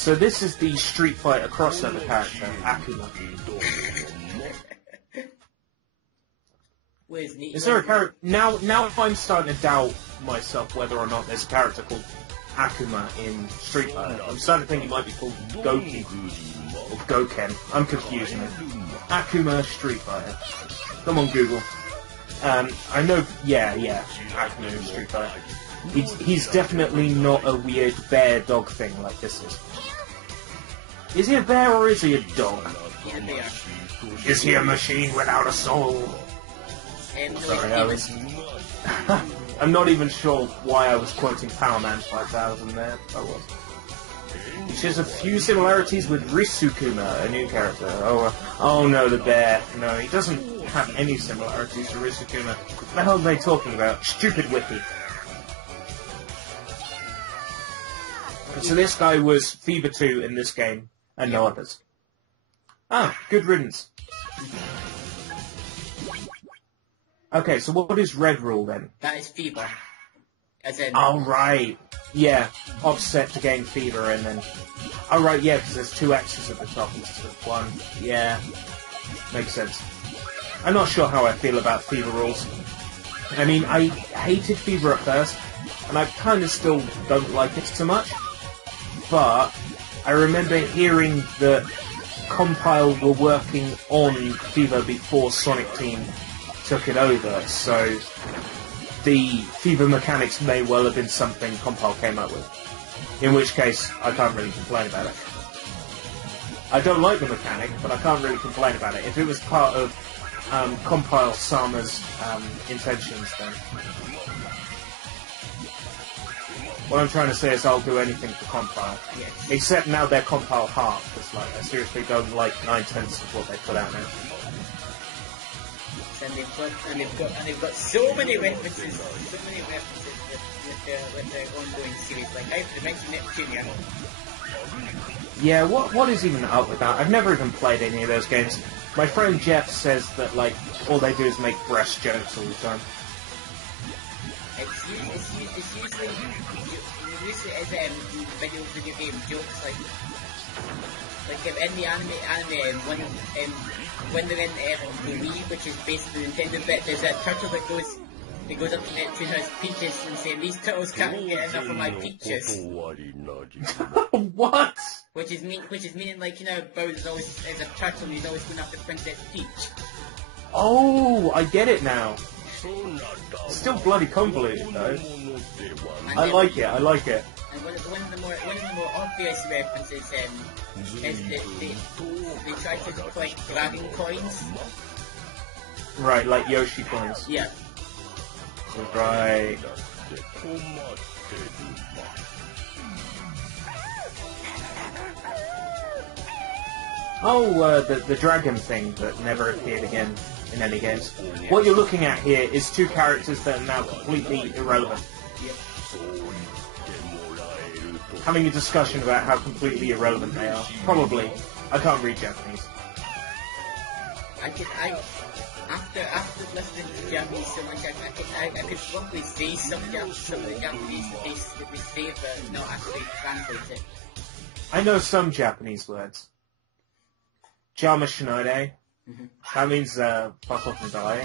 So this is the Street Fighter crossover character, Akuma. Where's neat? Is there a character... Now I'm starting to doubt myself whether or not there's a character called Akuma in Street Fighter. I'm starting to think he might be called Goki. Or Goken. I'm confusing it. Akuma Street Fighter. Come on, Google. I know... Yeah, Akuma in Street Fighter. He's definitely not a weird bear-dog thing like this is. Is he a bear or is he a dog? Yeah, they are. Is he a machine without a soul? Sorry, I was... I'm not even sure why I was quoting Power Man 5000 there. I was. He shares a few similarities with Risukuma, a new character. Oh no, the bear. No, he doesn't have any similarities to Risukuma. What the hell are they talking about? Stupid wiki. So this guy was Fever 2 in this game, and no others. Ah, good riddance. Okay, so what is Red Rule then? That is Fever. As in... Oh, right. Yeah, offset to gain Fever, and then... Oh, right, yeah, because there's 2 X's at the top instead of 1. Yeah, makes sense. I'm not sure how I feel about Fever rules. I mean, I hated Fever at first, and I kind of still don't like it so much. But I remember hearing that Compile were working on Fever before Sonic Team took it over, so the Fever mechanics may well have been something Compile came up with. In which case, I can't really complain about it. I don't like the mechanic, but I can't really complain about it. If it was part of Compile Sama's intentions, then... What I'm trying to say is I'll do anything for Compile. Yes. Except now they're Compile half, because like, I seriously don't like 9/10 of what they put out now. And they've got so many references with their ongoing series. Like I mentioned Neptune. Yeah, what is even up with that? I've never even played any of those games. My friend Jeff says that like all they do is make breast jokes all the time. It's usually as video game jokes like in the anime when they're in the Wii, which is basically the Nintendo bit, there's that turtle that goes up to Neptune, has peaches, and saying, "These turtles can't get enough of my peaches." What? Which is meaning like, you know, Bowser's always as a turtle and he's always going after Princess Peach. Oh, I get it now. Still bloody convoluted though. I like it. And one of the more obvious references is that they try to collect dragon coins. Right, like Yoshi coins. Yeah. Right. Oh, the dragon thing that never appeared again in any games. What you're looking at here is 2 characters that are now completely irrelevant. Yep. Having a discussion about how completely irrelevant they are. Probably. I can't read Japanese. After listening to Japanese so much, I could probably say some of the Japanese that we say, but not actually translate it. I know some Japanese words. Jama Shinoide. That means fuck off and die.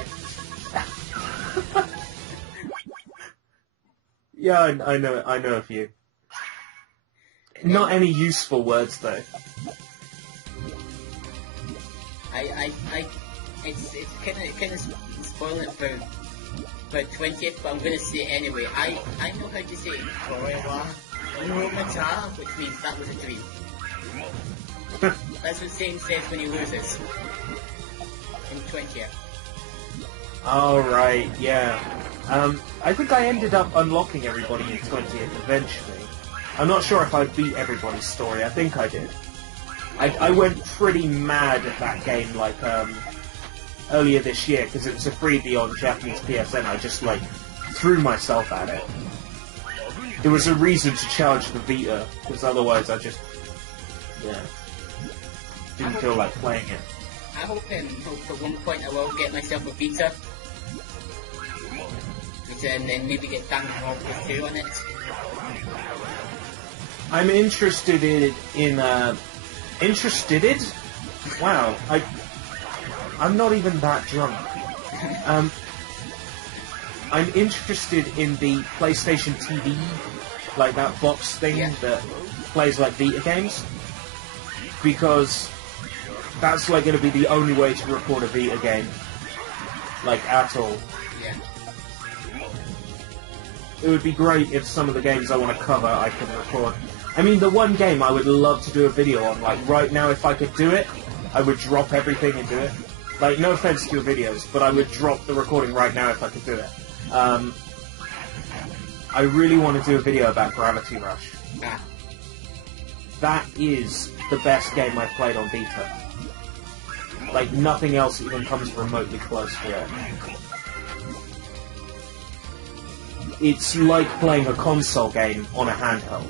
Yeah, I know a few. Not any useful words though. It's kind of spoiling for 20th, but I'm gonna say it anyway. I know how to say Korewa Romata, which means that was a dream. That's what Satan says when he loses in 20th. Alright, yeah. I think I ended up unlocking everybody in 20th eventually. I'm not sure if I beat everybody's story. I think I did. I went pretty mad at that game, like, earlier this year, because it was a freebie on Japanese PSN. I just, like, threw myself at it. There was a reason to charge the Vita, because otherwise I just, yeah, didn't feel like playing it. I hope at one point I will get myself a Vita, and then maybe get Danganronpa 2 on it. I'm interested interested? Wow, I'm not even that drunk. I'm interested in the PlayStation TV, like that box thing that plays like Vita games, because that's like going to be the only way to record a Vita game, like at all. Yeah. It would be great if some of the games I want to cover I could record. I mean, the one game I would love to do a video on, like right now, if I could do it, I would drop everything and do it. Like, no offense to your videos, but I would drop the recording right now if I could do it. I really want to do a video about Gravity Rush. That is the best game I've played on Vita. Like, nothing else even comes remotely close to it. It's like playing a console game on a handheld.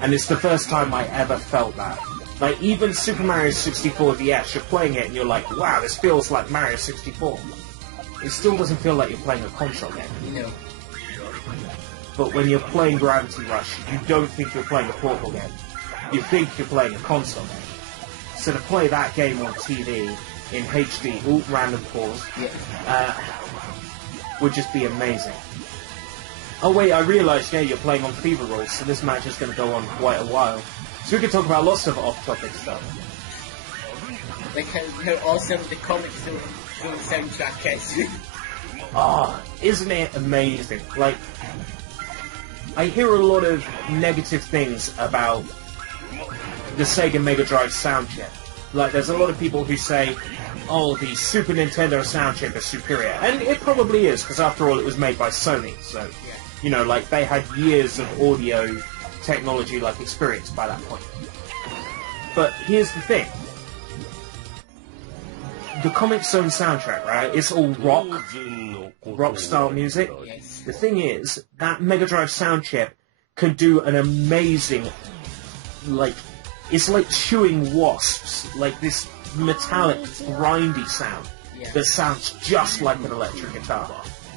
And it's the first time I ever felt that. Like, even Super Mario 64 DS, you're playing it and you're like, wow, this feels like Mario 64. It still doesn't feel like you're playing a console game. No. But when you're playing Gravity Rush, you don't think you're playing a portable game. You think you're playing a console game. So to play that game on TV, in HD, random pause, would just be amazing. Oh wait, I realised, you're playing on Fever Rules, so this match is going to go on quite a while. So we could talk about lots of off-topic stuff. Like how awesome the Comic Zone soundtrack is. Isn't it amazing? Like, I hear a lot of negative things about the Sega Mega Drive sound chip. Like, there's a lot of people who say, oh, the Super Nintendo sound chip is superior. And it probably is, because after all, it was made by Sony, so... You know, like, they had years of audio technology, like, experience by that point. But here's the thing. The Comic Zone soundtrack, right, it's all rock-style music. Yes. The thing is, that Mega Drive sound chip can do an amazing, like, it's like chewing wasps, like this metallic, grindy sound that sounds just like an electric guitar.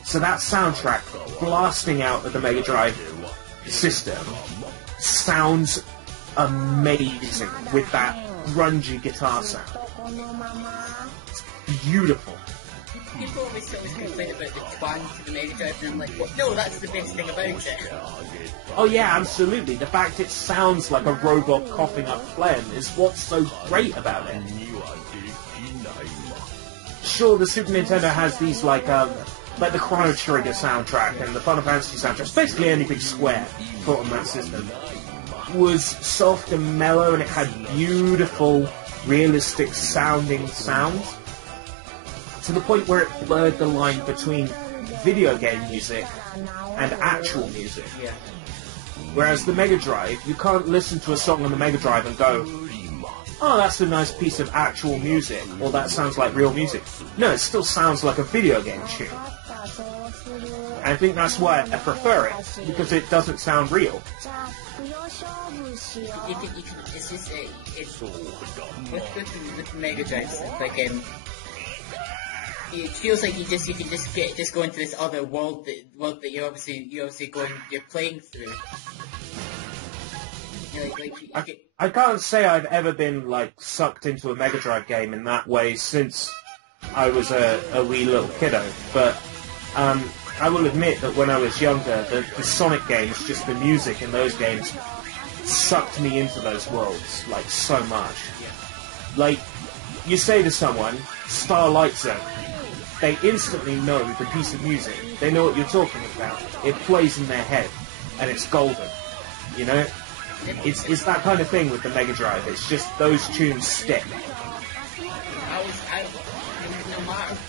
So that soundtrack blasting out of the Mega Drive system sounds amazing with that grungy guitar sound. It's beautiful. People always complain about the twang to the Mega Drive, and I'm like, what? No, that's the best thing about it. Oh yeah, absolutely. The fact it sounds like a robot coughing up phlegm is what's so great about it. Sure, the Super Nintendo has these like the Chrono Trigger soundtrack and the Final Fantasy soundtrack. It's basically anything Square put on that system. Was soft and mellow, and it had beautiful, realistic sounding sounds. To the point where it blurred the line between video game music and actual music. Whereas the Mega Drive, you can't listen to a song on the Mega Drive and go, oh, that's a nice piece of actual music, or that sounds like real music. No, it still sounds like a video game tune. And I think that's why I prefer it, because it doesn't sound real. You think you can, it's just, with the Mega Drive, it's like, it feels like you can just go into this other world that you're obviously playing through. I can't say I've ever been like sucked into a Mega Drive game in that way since I was a wee little kiddo, but I will admit that when I was younger, the Sonic games, just the music in those games, sucked me into those worlds like so much. Like, you say to someone, Starlight Zone, they instantly know the piece of music. They know what you're talking about. It plays in their head, and it's golden. You know? It's that kind of thing with the Mega Drive. It's just those tunes stick.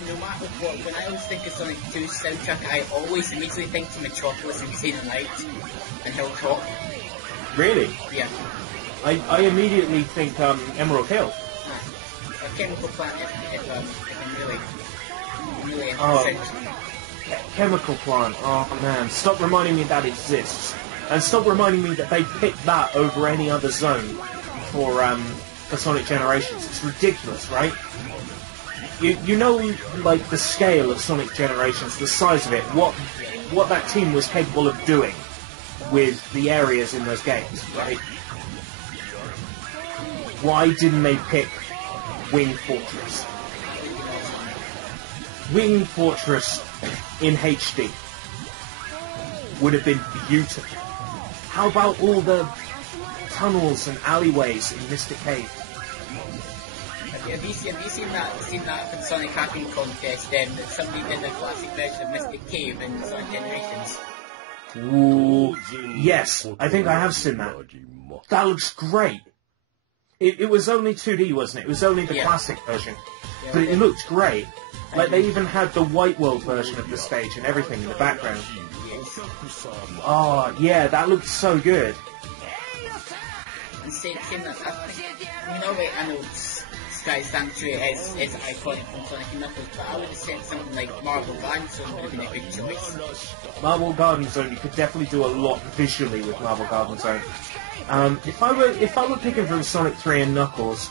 No matter what, when I always think of Sonic 2's soundtrack, I always immediately think to Metropolis and Insane Night and Hilltop. Really? Yeah. I immediately think Emerald Hill. Chemical Plant, if I'm really Chemical Plant. Oh man, stop reminding me that exists. And stop reminding me that they picked that over any other zone for Sonic Generations. It's ridiculous, right? You know, like, the scale of Sonic Generations, the size of it, what that team was capable of doing with the areas in those games, right? Why didn't they pick Wing Fortress? Wing Fortress in HD would have been beautiful. How about all the tunnels and alleyways in Mystic Cave? Have you seen that for the Sonic Hacking Contest, that somebody did a classic version of Mystic Cave in Sonic Generations? Ooh, yes, I think I have seen that. That looks great. It was only 2D, wasn't it? It was only the classic version. Yeah, But it looked great. Like, they even had the White World version of the stage and everything in the background. Yes. Oh, yeah, that looked so good. And saying that, I know Sky Sanctuary is iconic from Sonic and Knuckles, but I would have said something like Marble Garden Zone would have been a good choice. Marble Garden Zone, you could definitely do a lot visually with Marble Garden Zone. If I were picking from Sonic 3 and Knuckles,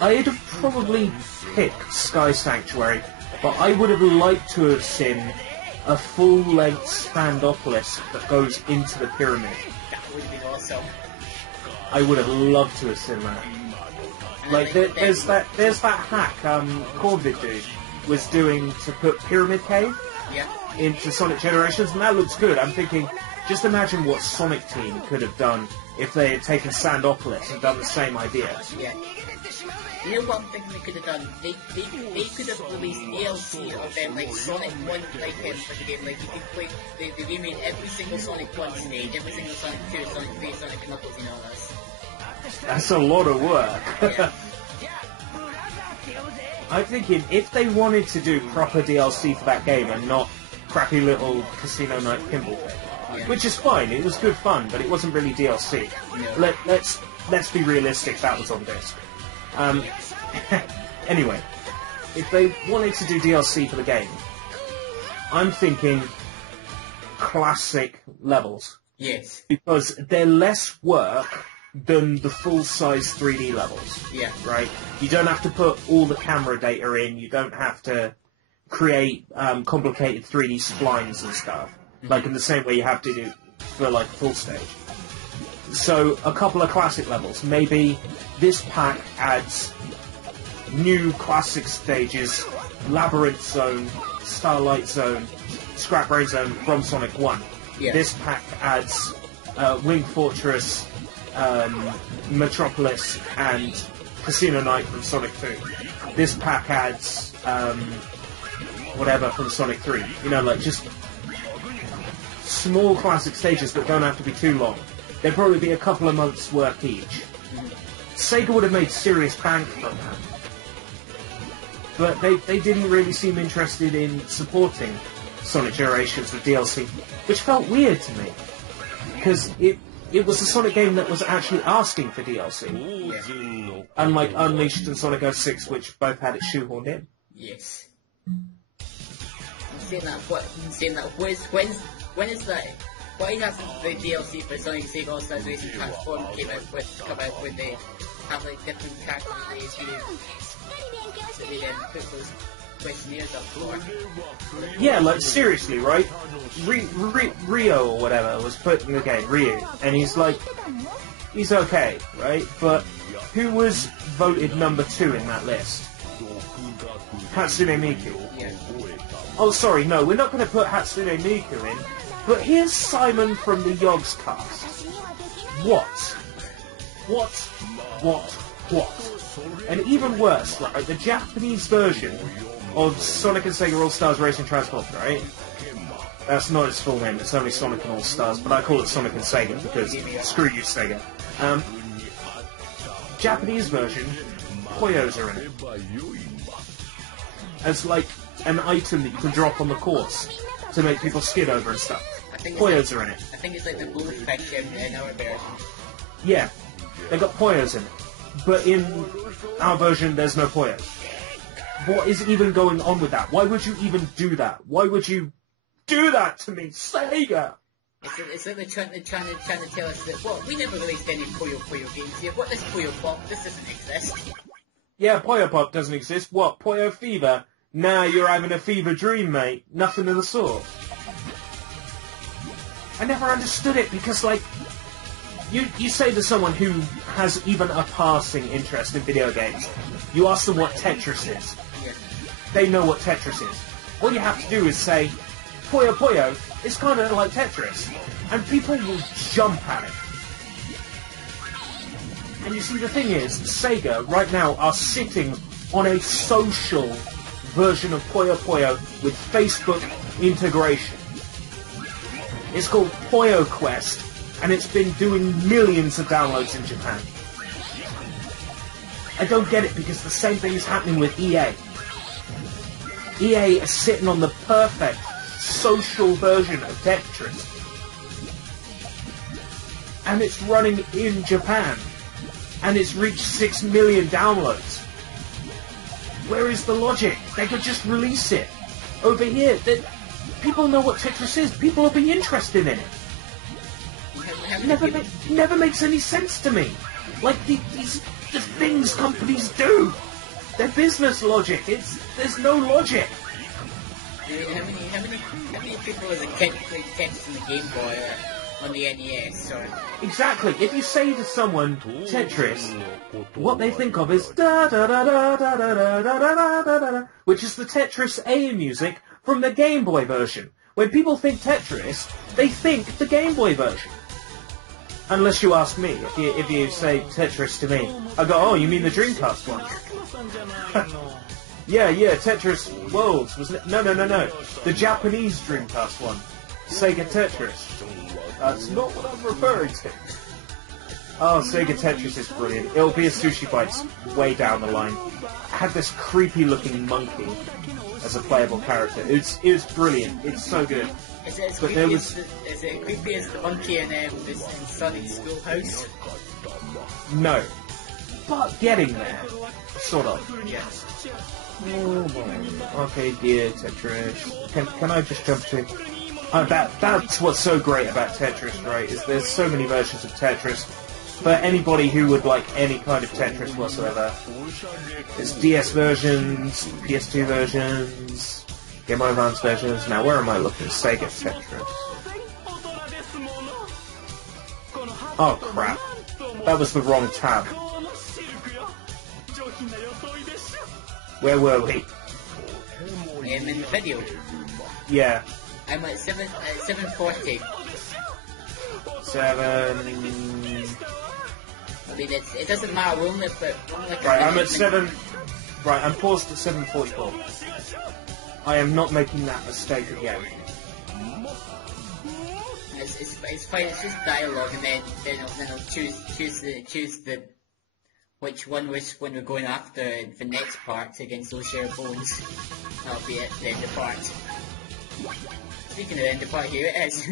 I'd have probably picked Sky Sanctuary, but I would have liked to have seen a full-length Standopolis that goes into the pyramid. That would have been awesome. I would have loved to have seen that. Like, there's that hack Corvid dude was doing to put Pyramid Cave into Sonic Generations, and that looks good. I'm thinking, just imagine what Sonic Team could have done if they had taken Sandopolis and done the same idea. Yeah. You know what I'm thinking they could have done? They could have released DLC of them, like Sonic 1, like for the game. Like, you could play, they remade every single Sonic 1 stage, every single Sonic 2, Sonic 3, Sonic Knuckles, you know this. That's a lot of work. Yeah. I'm thinking, if they wanted to do proper DLC for that game and not crappy little Casino Night Pinball thing, which is fine, it was good fun, but it wasn't really DLC. No. Let's be realistic, that was on disc. Anyway, if they wanted to do DLC for the game, I'm thinking classic levels. Yes. Because they're less work than the full-size 3D levels. Yeah. Right? You don't have to put all the camera data in, you don't have to create complicated 3D splines and stuff, like in the same way you have to do for like a full stage. So a couple of classic levels. Maybe this pack adds new classic stages, Labyrinth Zone, Starlight Zone, Scrap Brain Zone from Sonic 1. Yeah. This pack adds Wing Fortress, Metropolis, and Casino Night from Sonic 2. This pack adds whatever from Sonic 3. You know, like just small classic stages that don't have to be too long. They'd probably be a couple of months' work each. Sega would have made serious bank from that. But they didn't really seem interested in supporting Sonic Generations with DLC, which felt weird to me. Because it was a Sonic game that was actually asking for DLC. Yeah. Unlike Unleashed and Sonic 06, which both had it shoehorned in. Yes. Saying that, when is that? Why hasn't the DLC for Sonic Sega All-Stars Racing Transform come out with they have like different characters that they then put those questionnaires up for? Yeah, like seriously, right? Rio or whatever was put in the game, Ryu, and he's okay, right? But who was voted number 2 in that list? Hatsune Miku. Yeah. Oh, sorry, no, we're not going to put Hatsune Miku in. But here's Simon from the Yogs cast. What? And even worse, right, the Japanese version of Sonic and Sega All-Stars Racing Transform, right? That's not its full name, it's only Sonic and All-Stars, but I call it Sonic and Sega because screw you, Sega. Japanese version, Puyos are in it. As like an item that you can drop on the course to make people skid over and stuff. Puyos are in it. I think it's like the Goldfish in our version. Yeah, they got Puyos in it. But in our version, there's no Puyos. What is even going on with that? Why would you even do that? Why would you do that to me, Sega? It's like they're trying to tell us that, well, we never released any Puyo games here. What is Puyo Pop? This doesn't exist. Yeah, Puyo Pop doesn't exist. What, Puyo Fever? Nah, you're having a fever dream, mate. Nothing of the sort. I never understood it because, like, you say to someone who has even a passing interest in video games, you ask them what Tetris is. Yeah. They know what Tetris is. All you have to do is say, Puyo Puyo, it's kind of like Tetris. And people will jump at it. And you see, the thing is, Sega right now are sitting on a social version of Puyo Puyo with Facebook integration. It's called Puyo Quest, and it's been doing millions of downloads in Japan. I don't get it because the same thing is happening with EA. EA is sitting on the perfect social version of Tetris. And it's running in Japan. And it's reached 6 million downloads. Where is the logic? They could just release it. Over here, people know what Tetris is. People will be interested in it. Never makes any sense to me. Like the things companies do. Their business logic. There's no logic. How many people as a kid played Tetris on the Game Boy on the NES? Or... Exactly. If you say to someone Tetris, what they think of is da da da da da da da da da da da, which is the Tetris A music from the Game Boy version. When people think Tetris, they think the Game Boy version. Unless you ask me. If you say Tetris to me, I go, oh, you mean the Dreamcast one? Yeah, Tetris Worlds. No. The Japanese Dreamcast one. Sega Tetris. That's not what I'm referring to. Oh, Sega Tetris is brilliant. It'll be a Sushi Bites way down the line. I had this creepy looking monkey as a playable character. It was brilliant. It's so good. Is it creepy as the monkey in Sonic's Schoolhouse? No. But getting there. Sort of. Yes. Oh boy. Okay, dear Tetris. Can I just jump to... that's what's so great about Tetris, right? Is there's so many versions of Tetris. For anybody who would like any kind of Tetris whatsoever. There's DS versions, PS2 versions, Game Boy Advance versions. Now, where am I looking? Sega Tetris. Oh, crap. That was the wrong tab. Where were we? In the video. Yeah. I'm at 740. 7... I mean, it doesn't matter, we're only like Right, I'm at 7... Right, I'm paused at 7:44. I am not making that mistake again. It's fine, it's just dialogue, and then I'll choose the which one we're going after the next part against those share bones. That'll be it, the end of part. Speaking of the end of part, here it is.